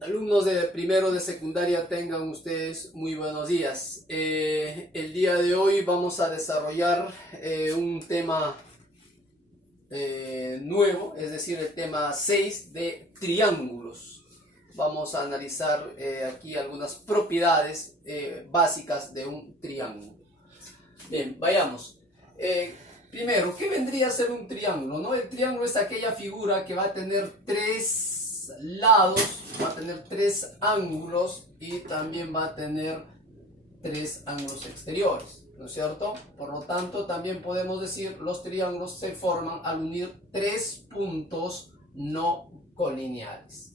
Alumnos de primero de secundaria, tengan ustedes muy buenos días. El día de hoy vamos a desarrollar un tema nuevo, es decir, el tema 6 de triángulos. Vamos a analizar aquí algunas propiedades básicas de un triángulo. Bien, vayamos. Primero, ¿qué vendría a ser un triángulo? ¿No? El triángulo es aquella figura que va a tener tres lados, va a tener tres ángulos y también va a tener tres ángulos exteriores, ¿no es cierto? Por lo tanto, también podemos decir los triángulos se forman al unir tres puntos no colineales.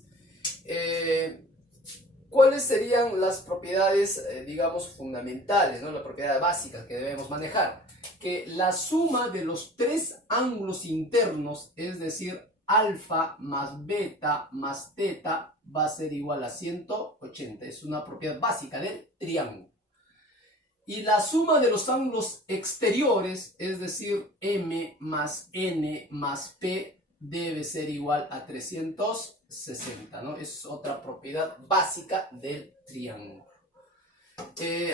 ¿Cuáles serían las propiedades, digamos, fundamentales, ¿no? Las propiedades básicas que debemos manejar? Que la suma de los tres ángulos internos, es decir, alfa más beta más teta, va a ser igual a 180. Es una propiedad básica del triángulo. Y la suma de los ángulos exteriores, es decir, m más n más p, debe ser igual a 360, ¿no? Es otra propiedad básica del triángulo.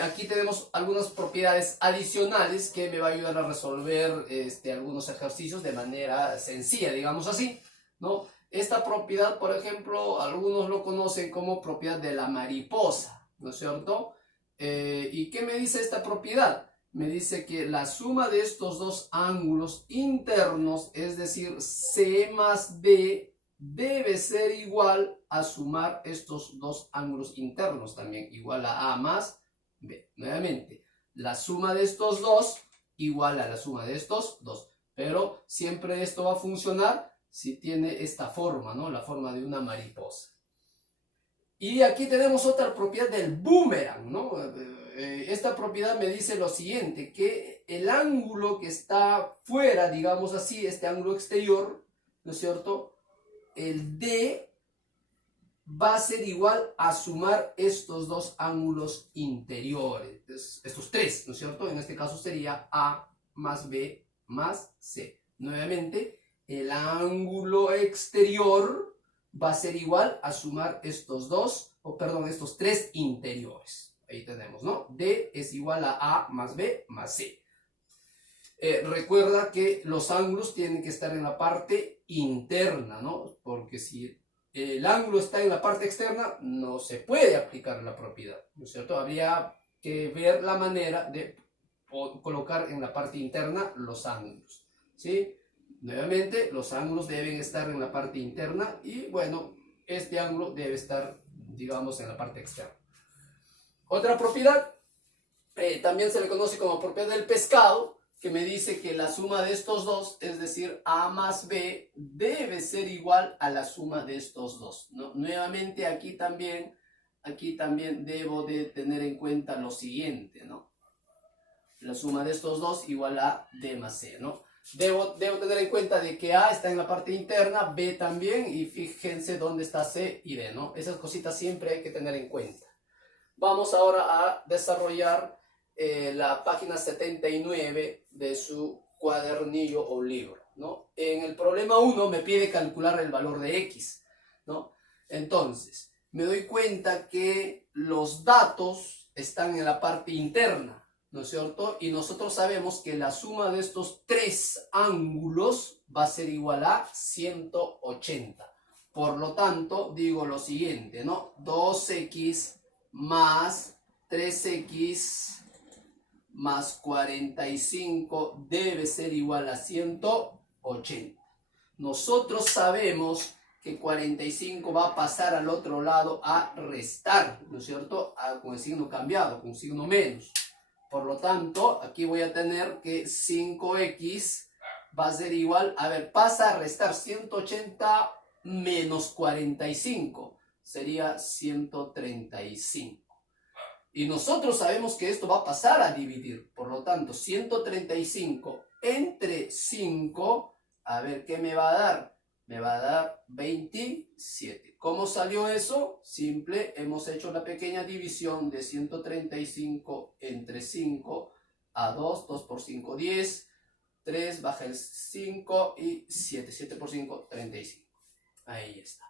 Aquí tenemos algunas propiedades adicionales que me va a ayudar a resolver algunos ejercicios de manera sencilla, digamos así, ¿no? Esta propiedad, por ejemplo, algunos lo conocen como propiedad de la mariposa, ¿no es cierto? ¿Y qué me dice esta propiedad? Me dice que la suma de estos dos ángulos internos, es decir, C más B, debe ser igual a sumar estos dos ángulos internos también, igual a más B. Nuevamente, la suma de estos dos igual a la suma de estos dos. Pero siempre esto va a funcionar si tiene esta forma, ¿no? La forma de una mariposa. Y aquí tenemos otra propiedad del boomerang, ¿no? Esta propiedad me dice lo siguiente, que el ángulo que está fuera, digamos así, este ángulo exterior, ¿no es cierto? El D va a ser igual a sumar estos dos ángulos interiores, estos tres, ¿no es cierto? En este caso sería A más B más C. Nuevamente, el ángulo exterior va a ser igual a sumar estos estos tres interiores. Ahí tenemos, ¿no? D es igual a A más B más C. Recuerda que los ángulos tienen que estar en la parte interna, ¿no? Porque si el ángulo está en la parte externa, no se puede aplicar la propiedad, ¿no es cierto? Habría que ver la manera de colocar en la parte interna los ángulos, ¿sí? Nuevamente, los ángulos deben estar en la parte interna y, bueno, este ángulo debe estar, digamos, en la parte externa. Otra propiedad, también se le conoce como propiedad del pescado, que me dice que la suma de estos dos, es decir, A más B, debe ser igual a la suma de estos dos, ¿no? Nuevamente aquí también debo de tener en cuenta lo siguiente, ¿no? La suma de estos dos igual a D más C, ¿no? Debo tener en cuenta de que A está en la parte interna, B también, y fíjense dónde está C y D, ¿no? Esas cositas siempre hay que tener en cuenta. Vamos ahora a desarrollar la página 79 de su cuadernillo o libro, ¿no? En el problema 1 me pide calcular el valor de X, ¿no? Entonces, me doy cuenta que los datos están en la parte interna, ¿no es cierto? Y nosotros sabemos que la suma de estos tres ángulos va a ser igual a 180. Por lo tanto, digo lo siguiente, ¿no? 2x más 3x más 45 debe ser igual a 180. Nosotros sabemos que 45 va a pasar al otro lado a restar, ¿no es cierto? Con el signo cambiado, con un signo menos. Por lo tanto, aquí voy a tener que 5x va a ser igual, a ver, pasa a restar 180 menos 45, sería 135. Y nosotros sabemos que esto va a pasar a dividir. Por lo tanto, 135 entre 5, a ver, ¿qué me va a dar? Me va a dar 27. ¿Cómo salió eso? Simple, hemos hecho la pequeña división de 135 entre 5 a 2. 2 por 5, 10. 3 baja el 5 y 7. 7 por 5, 35. Ahí está.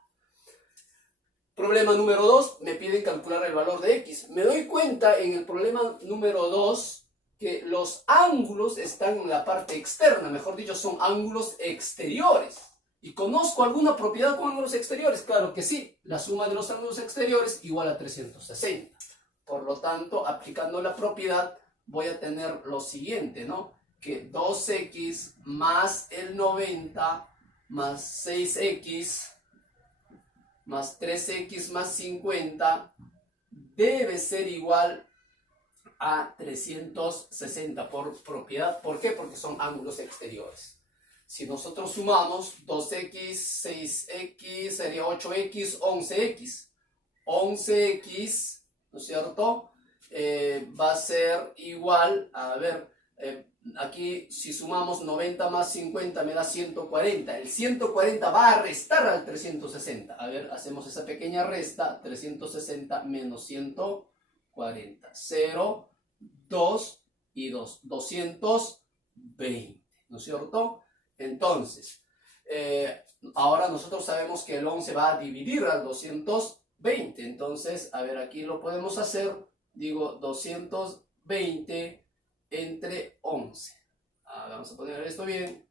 Problema número 2, me piden calcular el valor de x. Me doy cuenta en el problema número 2 que los ángulos están en la parte externa, mejor dicho, son ángulos exteriores. ¿Y conozco alguna propiedad con ángulos exteriores? Claro que sí, la suma de los ángulos exteriores igual a 360. Por lo tanto, aplicando la propiedad, voy a tener lo siguiente, ¿no? Que 2x más el 90 más 6x más 3x más 50 debe ser igual a 360 por propiedad. ¿Por qué? Porque son ángulos exteriores. Si nosotros sumamos 2x, 6x, sería 8x, 11x. 11x, ¿no es cierto? Va a ser igual, a ver, aquí si sumamos 90 más 50 me da 140. El 140 va a restar al 360. A ver, hacemos esa pequeña resta. 360 menos 140. 0, 2 y 2. 220. ¿No es cierto? Entonces, ahora nosotros sabemos que el 11 va a dividir al 220. Entonces, a ver, aquí lo podemos hacer. Digo, 220 entre 11. Vamos a poner esto bien.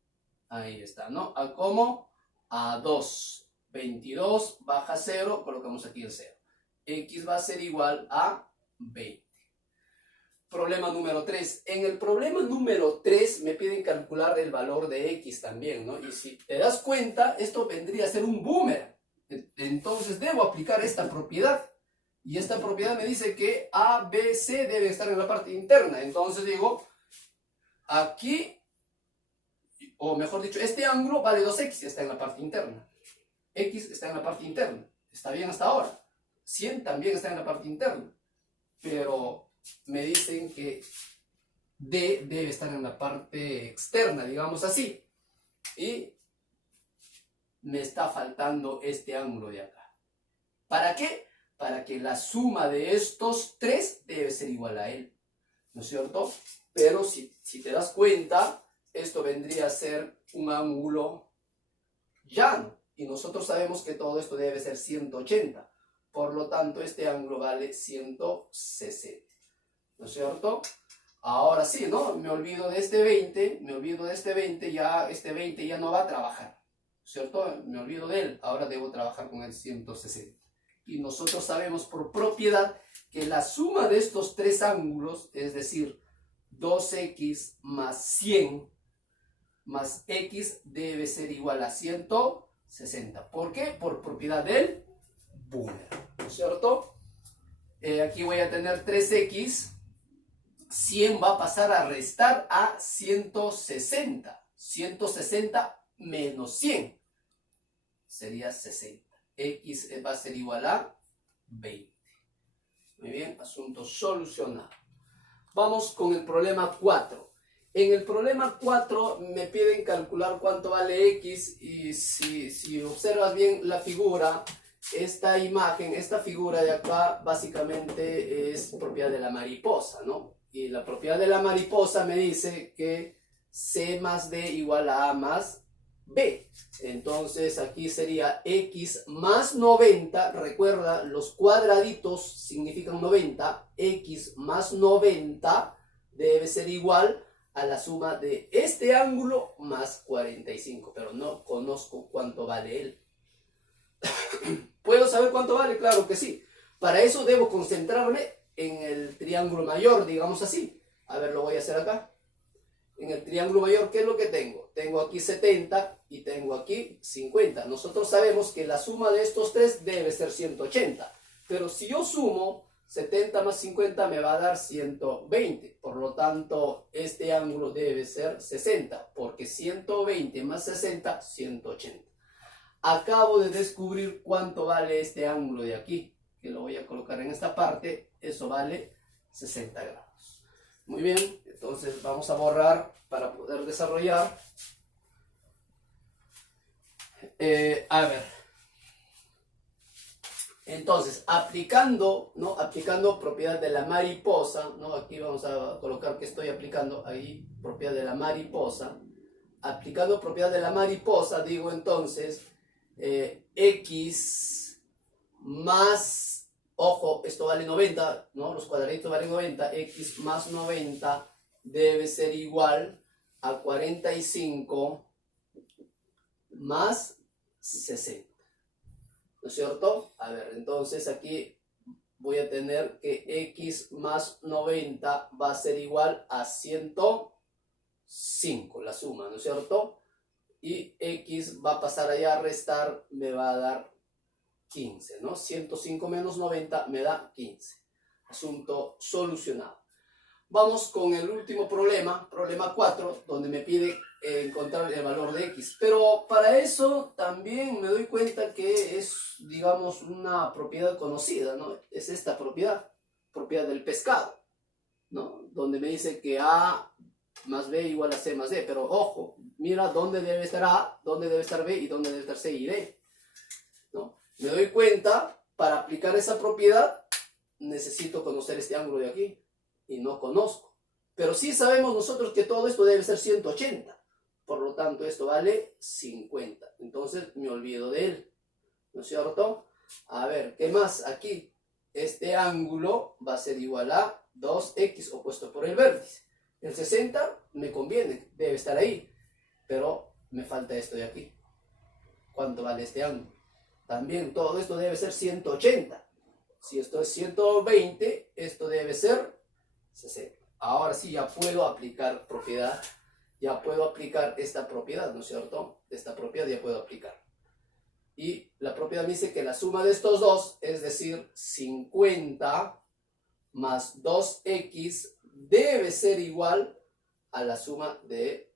Ahí está, ¿no? ¿A cómo? A 2. 22 baja 0, colocamos aquí el 0. X va a ser igual a 20. Problema número 3. En el problema número 3 me piden calcular el valor de X también, ¿no? Y si te das cuenta, esto vendría a ser un boomerang. Entonces debo aplicar esta propiedad. Y esta propiedad me dice que A, B, C debe estar en la parte interna. Entonces digo, aquí, o mejor dicho, este ángulo vale 2x, está en la parte interna. X está en la parte interna. Está bien hasta ahora. 100 también está en la parte interna. Pero me dicen que D debe estar en la parte externa, digamos así. Y me está faltando este ángulo de acá. ¿Para qué? Para que la suma de estos tres debe ser igual a él, ¿no es cierto? Pero si te das cuenta, esto vendría a ser un ángulo llano, y nosotros sabemos que todo esto debe ser 180, por lo tanto este ángulo vale 160, ¿no es cierto? Ahora sí, ¿no? Me olvido de este 20, ya este 20 ya no va a trabajar, ¿no es cierto? Me olvido de él, ahora debo trabajar con el 160. Y nosotros sabemos por propiedad que la suma de estos tres ángulos, es decir, 2x más 100 más x debe ser igual a 160. ¿Por qué? Por propiedad del boomerang, ¿no es cierto? Aquí voy a tener 3x, 100 va a pasar a restar a 160. 160 menos 100 sería 60. X va a ser igual a 20. Muy bien, asunto solucionado. Vamos con el problema 4. En el problema 4 me piden calcular cuánto vale X, y si observas bien la figura, esta imagen, esta figura de acá básicamente es propiedad de la mariposa, ¿no? Y la propiedad de la mariposa me dice que C más D igual a A más B. Entonces aquí sería X más 90, recuerda, los cuadraditos significan 90, X más 90 debe ser igual a la suma de este ángulo más 45, pero no conozco cuánto vale él. ¿Puedo saber cuánto vale? Claro que sí. Para eso debo concentrarme en el triángulo mayor, digamos así. A ver, lo voy a hacer acá. En el triángulo mayor, ¿qué es lo que tengo? Tengo aquí 70 y tengo aquí 50. Nosotros sabemos que la suma de estos tres debe ser 180. Pero si yo sumo 70 más 50 me va a dar 120. Por lo tanto, este ángulo debe ser 60. Porque 120 más 60, 180. Acabo de descubrir cuánto vale este ángulo de aquí, que lo voy a colocar en esta parte. Eso vale 60 grados. Muy bien, entonces vamos a borrar para poder desarrollar. A ver. Entonces, aplicando propiedad de la mariposa, ¿no? Aquí vamos a colocar que estoy aplicando ahí propiedad de la mariposa. Aplicando propiedad de la mariposa, digo entonces, X más, ojo, esto vale 90, ¿no? Los cuadraditos valen 90, x más 90 debe ser igual a 45 más 60. ¿No es cierto? A ver, entonces aquí voy a tener que x más 90 va a ser igual a 105, la suma, ¿no es cierto? Y x va a pasar allá a restar, me va a dar 15, ¿no? 105 menos 90 me da 15. Asunto solucionado. Vamos con el último problema, problema 4, donde me pide encontrar el valor de x. Pero para eso también me doy cuenta que es, digamos, una propiedad conocida, ¿no? Es esta propiedad del pescado, ¿no? Donde me dice que a más b igual a c más d. Pero ojo, mira dónde debe estar a, dónde debe estar b y dónde debe estar c y d, ¿no? Me doy cuenta, para aplicar esa propiedad, necesito conocer este ángulo de aquí. Y no conozco. Pero sí sabemos nosotros que todo esto debe ser 180. Por lo tanto, esto vale 50. Entonces, me olvido de él. ¿No es cierto? A ver, ¿qué más? Aquí, este ángulo va a ser igual a 2x opuesto por el vértice. El 60 me conviene, debe estar ahí. Pero me falta esto de aquí. ¿Cuánto vale este ángulo? También todo esto debe ser 180. Si esto es 120, esto debe ser 60. Ahora sí ya puedo aplicar propiedad, ya puedo aplicar esta propiedad, ¿no es cierto? Esta propiedad ya puedo aplicar. Y la propiedad me dice que la suma de estos dos, es decir, 50 más 2x, debe ser igual a la suma de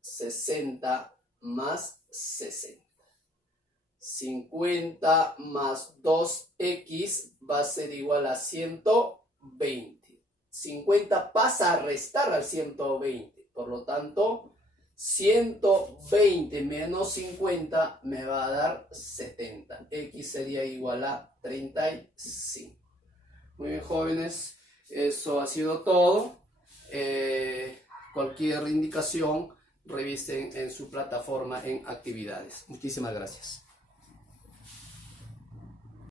60 más 60. 50 más 2x va a ser igual a 120. 50 pasa a restar al 120, por lo tanto 120 menos 50 me va a dar 70, x sería igual a 35. Muy bien, jóvenes, eso ha sido todo. Cualquier indicación revisen en su plataforma en actividades. Muchísimas gracias.